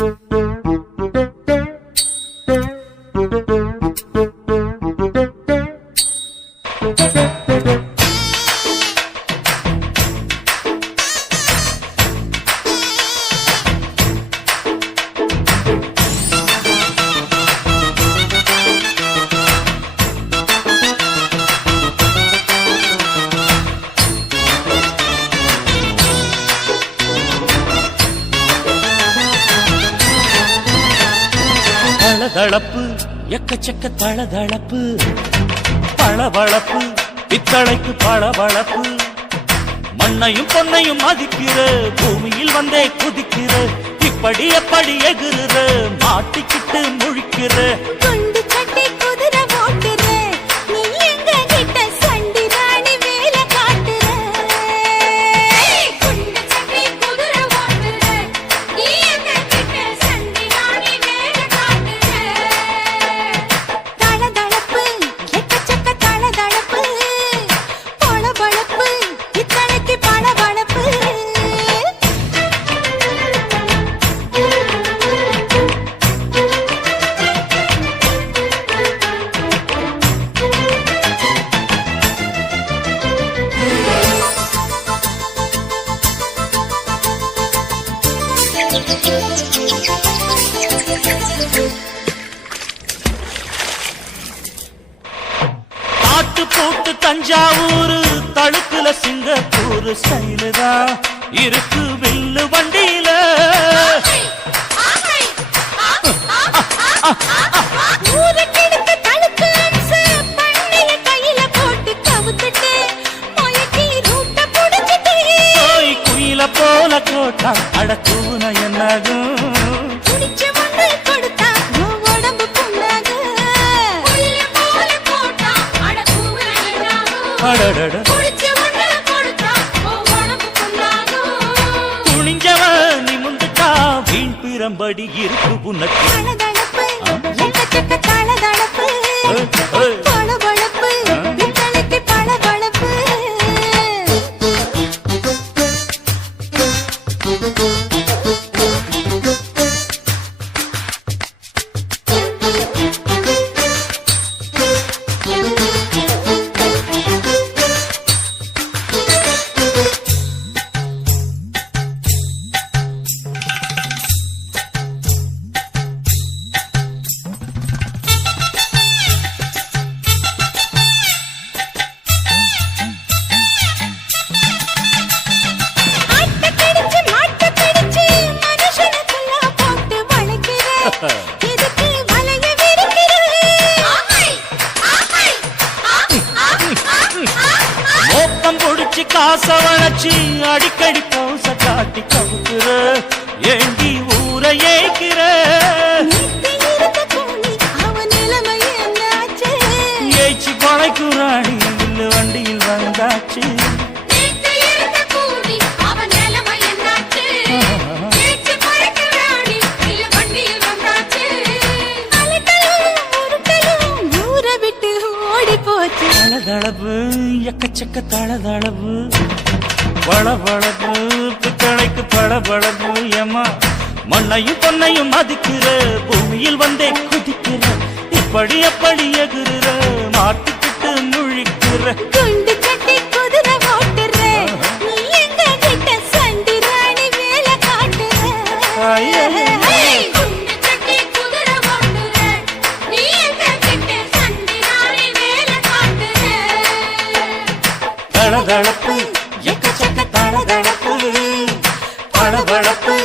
Música தளதளப்பு எக்கச்சக்க தளதளப்பு. பளபளப்பு பித்தளைக்கு பளபளப்பு மண்ணையும் பொன்னையும் மதிக்கிற பூமியில் வந்தே குதிக்கிற இப்படி எப்படி எகுற மாட்டிக்கிட்டு முழிக்கிற. தஞ்சாவூர் தழுக்குல சிங்கப்பூர் ஸ்டைலு தான் இருக்கு வில்லு வண்டியில துணிஞ்சவ நிமுந்துட்டா வீண் பிறம்படி இருக்கு உனக்கு. Passa a latinha தளவு எக்கச்சக்க தளதளவு. வளவளவு பித்தளைக்கு பளபளவு ஏமா மண்ணையும் பொன்னையும் மதிக்கிற பூமியில் வந்தே குதிக்கிற இப்படி அப்படி எகுற மாட்டிக்கிட்டு முழிக்கிற. தளதளப்பு எக்கச்சக்க தளதளப்பு பளபளப்பு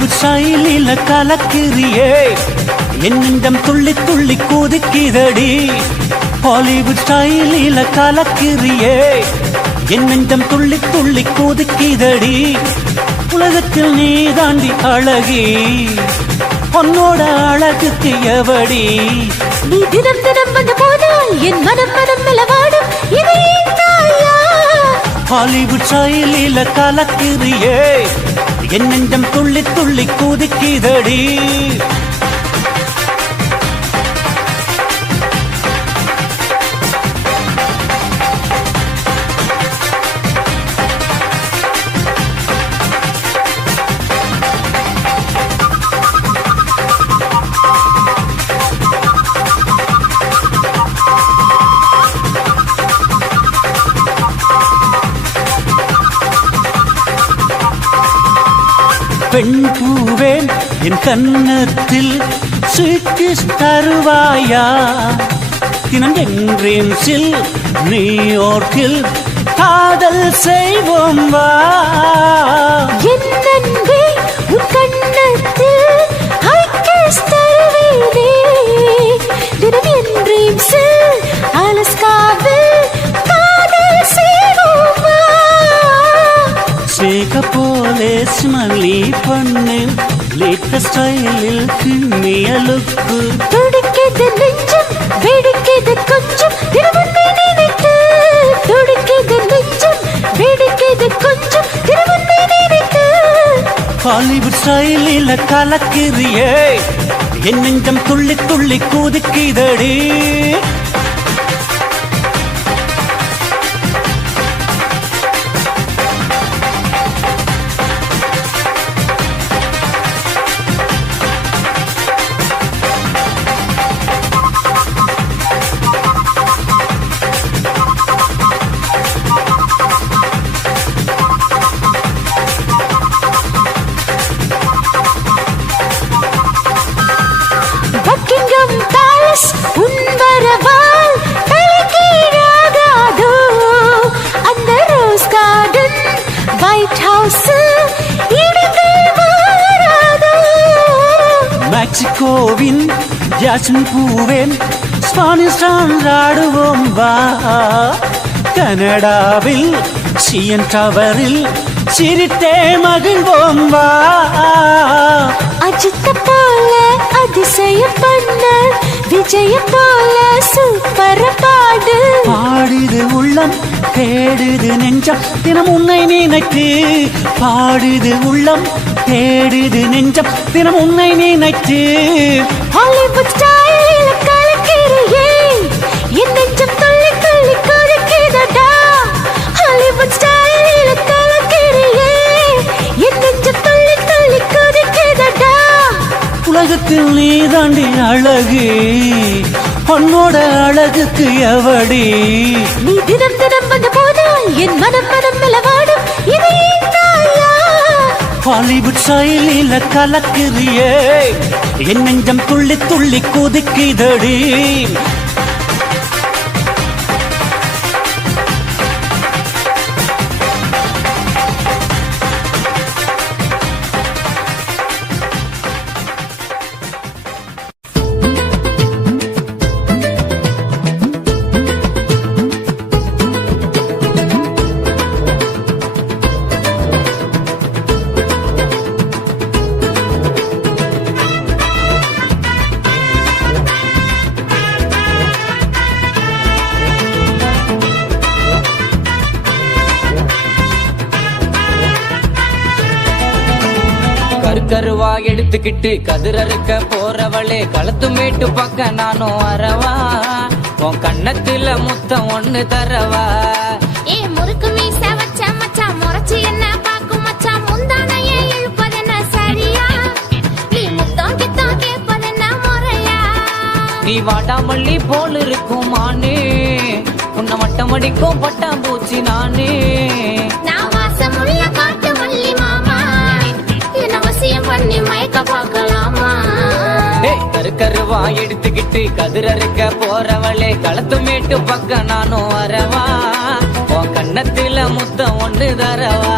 ஹாலிவுட் ஸ்டைலில கலக்கிறியே. என் நெஞ்சம் துள்ளி துள்ளி குதிக்குதடி. ஹாலிவுட் ஸ்டைலில கலக்கிறியே. என் நெஞ்சம் துள்ளி துள்ளி குதிக்குதடி. உலகத்தில் நீ தாண்டி அழகி. உன்னோட அழகுக்கு எவடி நீ தினம் தினம் வந்து போனால் என் மனம் மனம் தாயா ஹாலிவுட் ஸ்டைலில கலக்கிறியே. என் நெஞ்சம் துள்ளி துள்ளி குதிக்குதடி. என் கன்னத்தில் சிக்கி தருவாயா? தினங்கென்றேன் சில் நியூயோர்க்கில் காதல் செய்வோம் வா. சேக போலே ஸ்மல்லி பண்ணேன் லேட்டஸ்ட் ஸ்டைலில் கிண்ணிய லுக்கு துடிக்குது நெஞ்சம் வெடிக்குது கொஞ்சம். திருவண்ணை நினைத்து துடிக்குது நெஞ்சம் வெடிக்குது கொஞ்சம். திருவண்ணை நினைத்து ஹாலிவுட் ஸ்டைலில் கலக்கிறியே என் நெஞ்சம் துள்ளி துள்ளி குதிக்குதடி. பூவேன் ஸ்பானிஷ் ஆடுவோம் வா. கனடாவில் சிஎன் டவரில் சிரித்தே மகிழ்வோம் வா. அஜித்த போல அதிசயம் பண்ண விஜய போல சூப்பர் பாடு. பாடுது உள்ளம் தேடுது நெஞ்சம் தினம் உன்னை நினைத்து பாடுது உள்ளம் தேடுது நெஞ்சம். தினம் உன்னை நினைத்து. ஹாலிவுட் ஸ்டைலில் கலக்கிறியே. என் நெஞ்சம் துள்ளி துள்ளி குதிக்குதடா ஹாலிவுட் ஸ்டைலில் கலக்கிறியே. என் நெஞ்சம் துள்ளி துள்ளி குதிக்குதடா உலகத்தில் நீ தாண்டி அழகு. உன்னோட அழகுக்கு எவடி? நீ தினம் தினம் வந்த போதால் என் மனம் மனம் தாயா ஹாலிவுட் செயலில கலக்குறியே. என் நெஞ்சம் துள்ளி துள்ளி குதிக்குதடி. கருக்கருவா எடுத்துக்கிட்டு கதிரறுக்க போறவளே களத்து மேட்டு பக்க நானும் வரவா உன் கண்ணத்துல முத்தம் ஒண்ணு தரவா? ஏ முறுக்கு மீச வச்ச மச்சான் முறைச்சு என்ன பாக்கும் மச்சான் முந்தானையே இழுப்பதென்ன சரியா? நீ முத்தம் கித்தம் முறையா? நீ வாடாமல்லி போல் இருக்கும் மானே உன்னை மட்டம் அடிக்கும் பட்டாம்பூச்சி நான். கருக்கருவா எடுத்துக்கிட்டு கதிரறுக்க போறவளே களத்து மேட்டு பக்கம் நானும் வரவா? உன் கண்ணத்துல முத்தம் ஒண்ணு தரவா?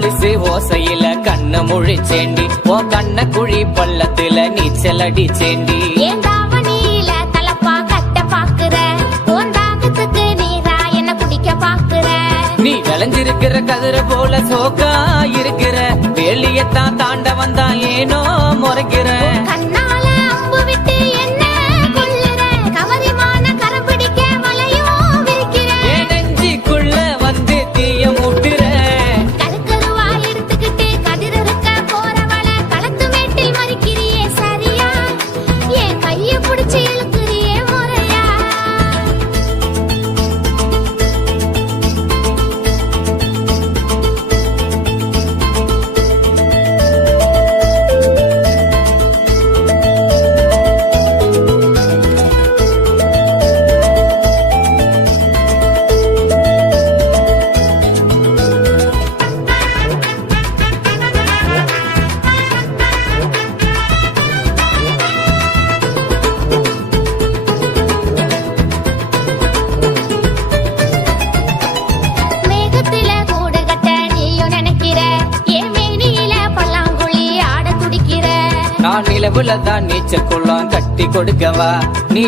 கொலுசு ஓசையில கண்ணு முழிச்சேண்டி. உன் கண்ண குழி பள்ளத்துல நீச்சல் அடிச்சேண்டி நீ விளைஞ்சிருக்கிற கதிர போல சோக்கா இருக்கிற. வேலியத்தான் தாண்ட வந்தா ஏனோ முறைக்கிற. ஆட தான் நீச்சல் குளம் கட்டி கொடுக்கவா? நீ